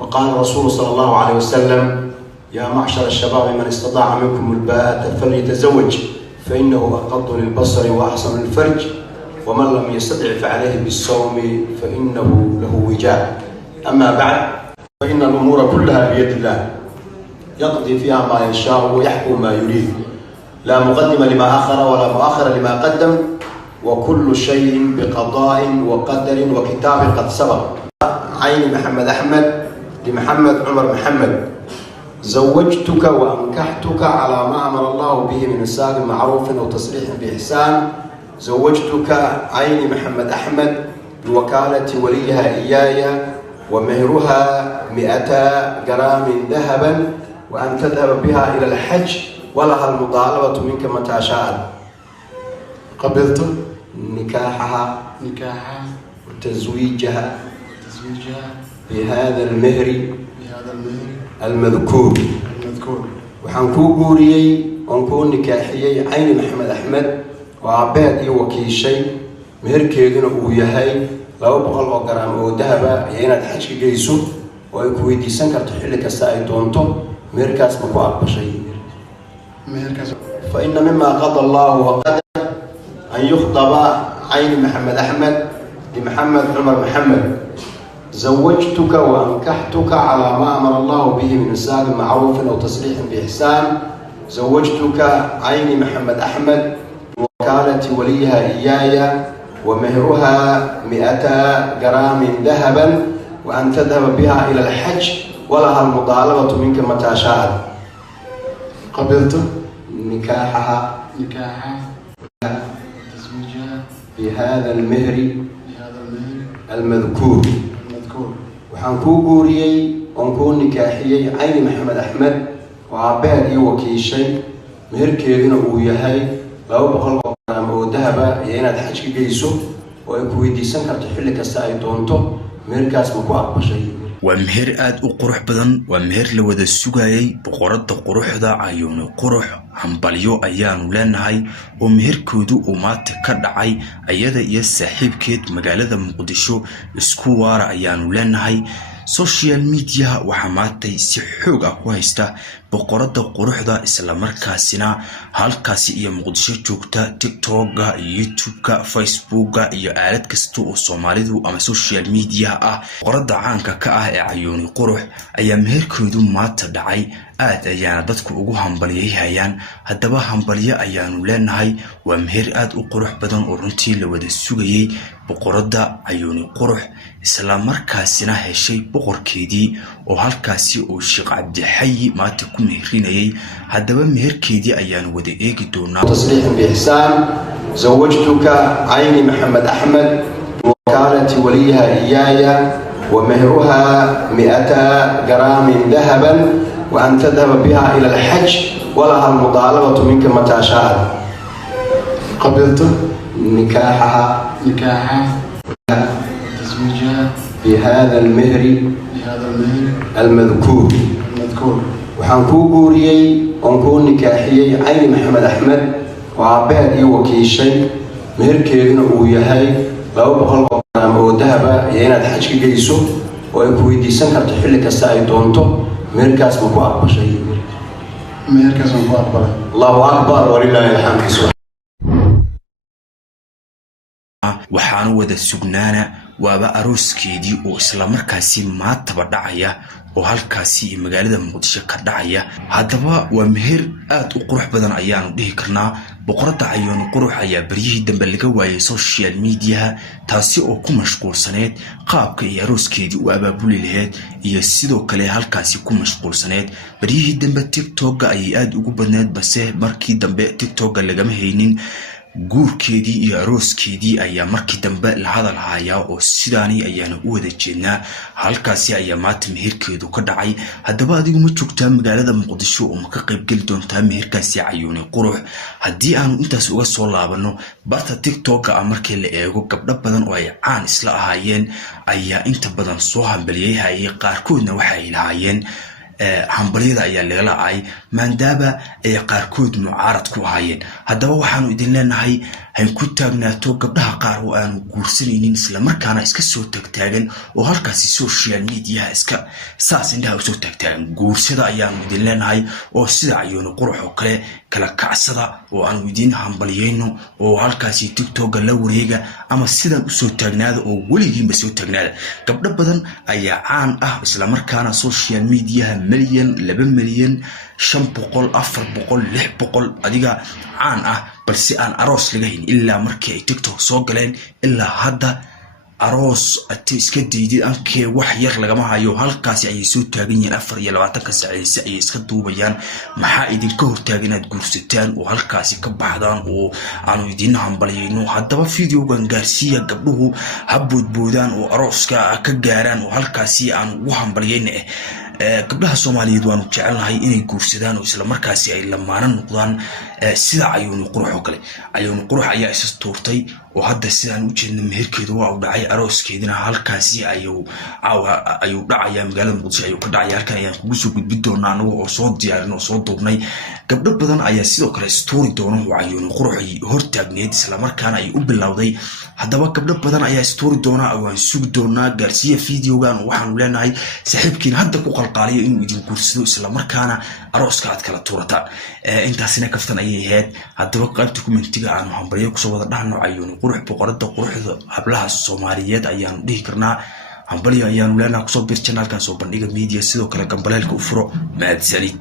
وقال الرسول صلى الله عليه وسلم: يا معشر الشباب من استطاع منكم الباءة فليتزوج فإنه أغض للبصر وأحسن للفرج ومن لم يستطع فعليه بالصوم فإنه له وجاء. أما بعد، فإن الأمور كلها بيد الله يقضي فيها ما يشاء ويحكم ما يريد، لا مقدم لما أخر ولا مؤخر لما قدم، وكل شيء بقضاء وقدر وكتاب قد سبق. عين محمد أحمد لمحمد عمر محمد: زوجتك وأنكحتك على ما أمر الله به من إساق معروف أو تصريح بإحسان. زوجتك عين محمد أحمد بوكالة وليها إياي، ومهرها 200 جرام ذهبا، وأن تذهب بها إلى الحج ولها المطالبة منك متى شاءت. قبلت نكاحها وتزويجها بهذا المهر المذكور. وحنكو قوريي ونكون نكاحيي عين محمد أحمد وعباد وكي شيء مهر كيدنا وياهي لو بقى الجرام أو ذهب يينا الحج جيسو ويكوي دي سنكر تحلك الساعة دونتو مهر كاس مقوى بشيء. فإن مما قضى الله وقدر أن يخطب عين محمد أحمد لمحمد عمر محمد: زوجتك وأنكحتك على ما أمر الله به من إساق معروف أو تصريح بإحسان. زوجتك عين محمد أحمد بوكالة وليها إياي، ومهرها 200 جرام ذهبا، وأن تذهب بها إلى الحج ولها المطالبة منك متى شاءت. قبلت نكاحها بهذا المهر المذكور. وحنكو قوريي ونكون نكاحيي عين محمد أحمد وعباد وكي شيء مهر كيدنا وياهي لو بقى الجرام أو ذهب يينا الحج جيسو ويكوي دي سنكر تحلك الساعة دونتو مهر كاس مقوى بشيء. ومهر آد قروح بدن ومهر لودا السوغايي بقرد قروح دا عيون قروح همباليو أيانو لانهاي ومهر كودو ومات كردعاي أيادا يساحيب كيد مقالة مقدشو اسكوار أيانو لانهاي سوشيال ميديا وحماتي سحوغا كوهيستا بقرد قروح دا إسلامركاسينا هالكاسي إيا مقدشو جوكتا تيك توكا يوتيوبكا فايسبوكا إيا آلات كستو وصوماليدو أما سوشيال ميديا قرد عانكا كاه عيوني قروح أيا مهر كودو مات دعاي aad ayaan dadku ugu hambaliyayaan. haddaba hambaliyo ayaanu leenahay. waa meher aad u qurux badan oo runtii la wada sugayay boqorada Cayuuni Qurux, isla markaasina heshay boqorkeedii oo halkaasi oo Sheekh Cabdi Xayi maanta ku mehrinayay. haddaba meherkeedii ayaanu wada eegi doonaa. تصريح بإحسان: زوجتك عين محمد أحمد بوكالة وليها إياي، ومهرها 200 جرام ذهبا، وأن تذهب بها إلى الحج ولها المطالبة منك متى شاءت. قبلت نكاحها بهذا المهر المذكور. وحنكو قوريي ونكون نكاحيي عين محمد أحمد وعباد وكي شيء مهر كيدنا وياهي لو بقى الجرام أو ذهب يينا الحج جيسو ويكوي دي سنكر تحلك الساعة دونتو مهر كاس مقوى بشيء. الله أكبر ولله الحمد. waxaan wada sugnaana waaba arooskeedii oo isla markaasi maanta dhacaya oo halkaasi magaalada Muqdisho ka dhacaya. haddaba waa meher aad u qurux badan ayaanu dhihi karnaa. boqorada Cayuuni Qurux ayaa baryihii dambe laga waayay social media, taasi oo ku mashquulsaneed qaabka iyo arooskeedii u abaabuli lahayd, iyo sidoo kale halkaasi ku mashquulsaneed baryihii dambe TikTok ayay aad ugu badneed, balse markii dambe TikTok lagama haynin. guurkeedii iyo arooskeedii ayaa markii dambe la hadal haya oo sidaani ayaana u wada jeednaa. halkaasi ayaa maanta meherkeedu ka dhacay. haddaba adigu ma joogtaa magaalada Muqdisho oo ma ka qayb gali doontaa meherkaasi Cayuuni Qurux? haddii aanu intaas uga soo laabano barta TikTok markii la eego gabdho badan oo ay caan isla ahaayeen ayaa inta badan soo hambaliyay qaarkoodna waxay lahaayeen hambaliyada ayaa laga ay maandaaba ay qaarkood mucaarad ku ahaayeen haddaba waxaanu idin leenahay hayn ku taagnaato gabdhaha qaar oo aan guursanaynin isla markaana iska soo tagtaagan oo halkaasi social media iska saas indhaha u soo tagtaagan guursada ayaanu idin leenahay oo sida ayuuna qurux oo kala kacsada oo aan idin hambaliyeyno oo halkaasi TikTok la wareega ama sidan u soo taagnaada oo weligiinba soo taagnaada gabdho badan ayaa caan ah isla markaana social media milyan 2 milyan 500 400 600 adiga caan ah balse aan aroos laga hayn ilaa markii ay TikTok soo galeen ilaa hadda aroos ati iska diiday ankee wax yar lagama hayo halkaasi ay soo taagan yihiin 24 saacadood ay iska duubayaan maxaa idin ka hortaagan inaad guursataan oo halkaasi ka baxdaan oo aanu idin hambaliyeyno haddaba videogan gaarsiiya gabdhuhu habboodboodaan oo arooska ka gaaraan oo halkaasi aan ugu hambaliyeyno gabdhaha Soomaaliyeed waanu jecelnahay inay guursadaan oo isla markaasi ay lamaana noqdaan sida ayuuna qurux oo kale ayuuna qurux ayaa is tuurtay oo hadda sidaan u jeedno meherkeedu waa u dhacay arooskeedina halkaasi ayuu dhacaya magaalada Muqdisho ayuu ka dhacay halkan ayaan kugu soo gudbin doonaa anagu oo soo diyaarin oo soo duubnay gabdho badan ayaa sidoo kale story doona oo ayuuna qurux hortaagneed isla markaana ay u bilowday haddaba gabdho badan ayaa story doona oo aan sugi doonaa gaarsiiya videogan waxaanu leenahay saaxiibkiin hadda ku qalqaaliyo inuu idin guursado isla markaana arooska aad kala tuurataan intaasina kaftan ayay ahayd haddaba qaybta commentiga aanu hambaliyo kusoo wada dhahno ayuuna qurux boqorada quruxda hablaha Soomaaliyeed ayaanu dhihi karnaa hambaliyo ayaanu leenahay kusoo bir channelkan soo bandhiga media sidoo kale gambaleelka u furo mahadsanid